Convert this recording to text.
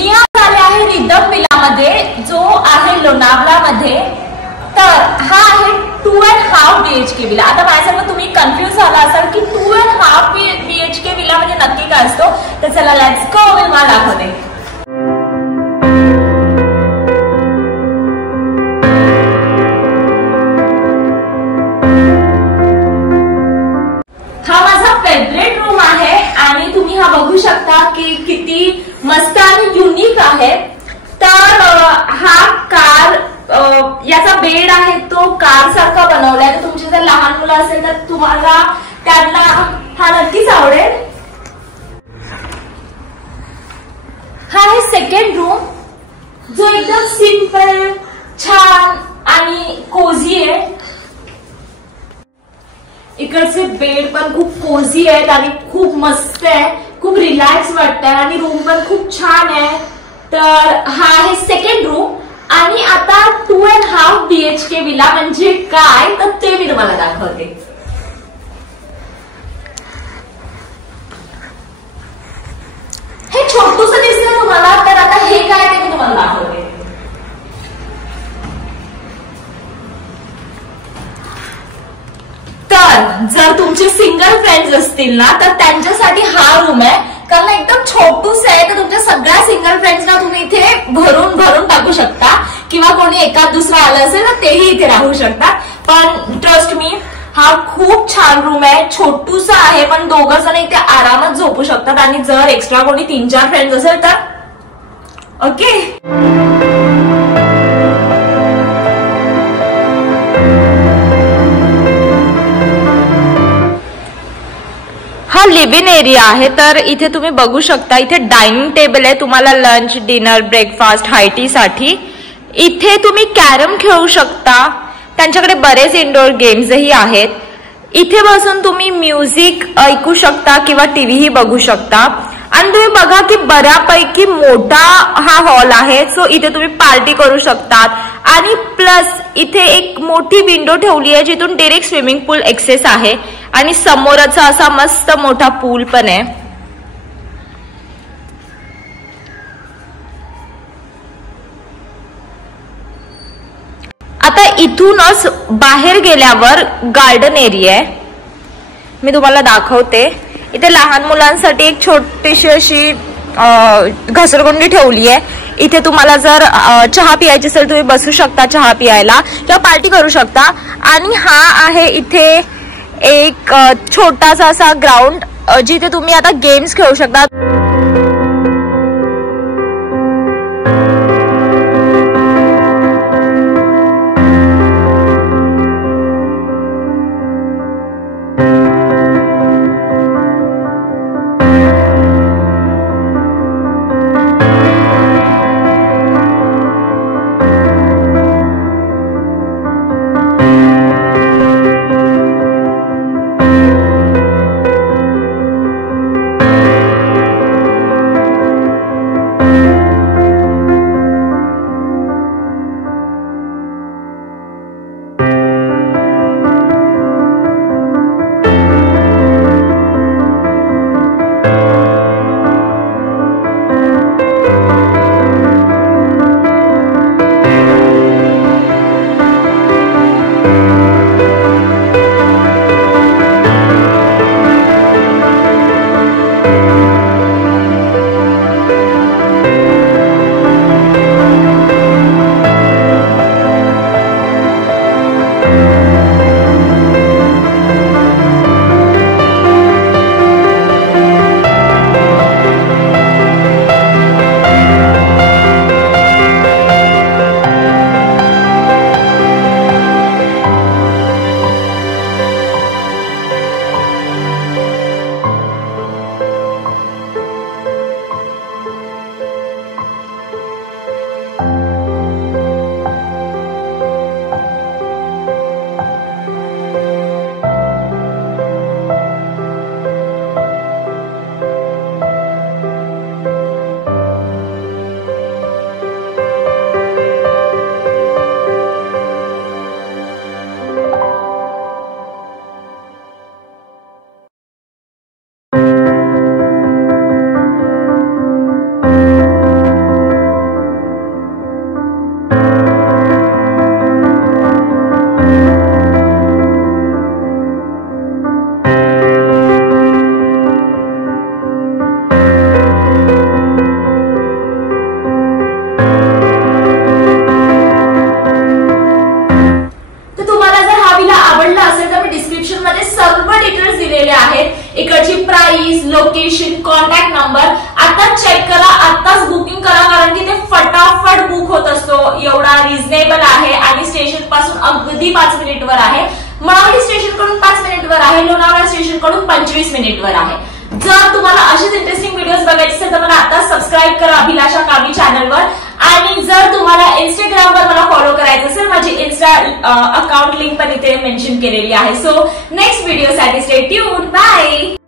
मी आज आले आहे रिदम विलामध्ये, जो आहे लोणावळामध्ये। तर हा आहे 2.5 BHK विला। आता माझ्यासमोर तुम्ही कन्फ्यूज झाला असाल की 2.5 BHK विला म्हणजे नक्की काय असतो, तर चला लेट्स गो, मी तुम्हाला दाखवते। हा माझा फेवरेट रूम आहे आणि तुम्ही हा बघू शकता की किती मस्त आणि युनिक आहे। तर हा कार याचा बेड आहे तो कार सारखा बनवलाय। तर तुमचे जर लहान मुलं असेल तर तुम्हाला त्यांना हा नक्कीच आवडेल। हा आहे सेकंड रूम, जो एकदम सिंपल, छान आणि कोझी आहे। इकडचे बेड पण खूप कोझी आहेत आणि खूप मस्त आहे, खूप रिलॅक्स वाटतंय आणि रूम पण खूप छान आहे। तर हा आहे सेकंड रूम आणि आता 2.5 BHK विला म्हणजे काय तर ते मी तुम्हाला दाखवते। हे छोटूसं दिसतंय तुम्हाला, तर आता हे काय ते मी तुम्हाला दाखवते। तर जर तुमचे सिंगल फ्रेंड्स असतील ना तर त्यांच्यासाठी हा रूम आहे, कारण एकदम छोटूस आहे। तर तुमच्या सगळ्या सिंगल फ्रेंड्सना तुम्ही इथे भरून भरून टाकू शकता, किंवा कोणी एखाद दुसरा आलं असेल ना तेही इथे राहू शकतात। पण ट्रस्ट मी, हा खूप छान रूम आहे, छोटूसा आहे पण दोघं जण इथे आरामात झोपू शकतात। आणि जर एक्स्ट्रा कोणी 3-4 फ्रेंड्स असेल तर ओके। हा लिव्ह इन एरिया आहे। तर इथे तुम्ही बघू शकता, इथे डायनिंग टेबल आहे तुम्हाला लंच, डिनर, ब्रेकफास्ट, हाय टी साठी। इथे तुम्ही कॅरम खेळू शकता, त्यांच्याकडे बरेच इंडोर गेम्सही आहेत। इथे बसून तुम्ही म्युझिक ऐकू शकता किंवा टीव्हीही बघू शकता। आणि तुम्ही बघा की बऱ्यापैकी मोठा हा हॉल आहे, सो इथे तुम्ही पार्टी करू शकतात। आणि प्लस इथे एक मोठी विंडो ठेवली आहे जिथून डायरेक्ट स्विमिंग पूल एक्सेस आहे आणि समोरच असा मस्त मोठा पूल पण आहे। आता इथूनच बाहेर गेल्यावर गार्डन एरिया आहे, मी तुम्हाला दाखवते। इथे लहान मुलांसाठी एक छोटीशी अशी घसरगुंडी ठेवली आहे। इथे तुम्हाला जर चहा पियायची असेल तुम्ही बसू शकता चहा पियायला किंवा पार्टी करू शकता। आणि हा आहे इथे एक छोटासा असा ग्राउंड, जिथे तुम्ही आता गेम्स खेळू शकता। त्याची प्राइस, लोकेशन, कॉन्टॅक्ट नंबर आताच चेक करा, आताच बुकिंग करा, कारण की ते फटाफट बुक होत असतो. एवढा रिझनेबल आहे आणि स्टेशन पासून अगदी 5 मिनिटवर आहे. मळवली स्टेशन कडून 5 मिनिटवर आहे, लोणावळा स्टेशन कडून 25 मिनिटवर आहे. जर तुम्हाला अशीच इंटरेस्टिंग व्हिडिओज बघायचे असेल तर मला आता सबस्क्राईब करा अभिलाषा कावी चॅनलवर. आणि जर तुम्हाला इंस्टाग्रामवर मला फॉलो करायचं असेल, माझी इन्स्टा अकाउंट लिंक पण इथे मेन्शन केलेली आहे. सो नेक्स्ट व्हिडिओसाठी स्टे ट्यून्ड. बाय.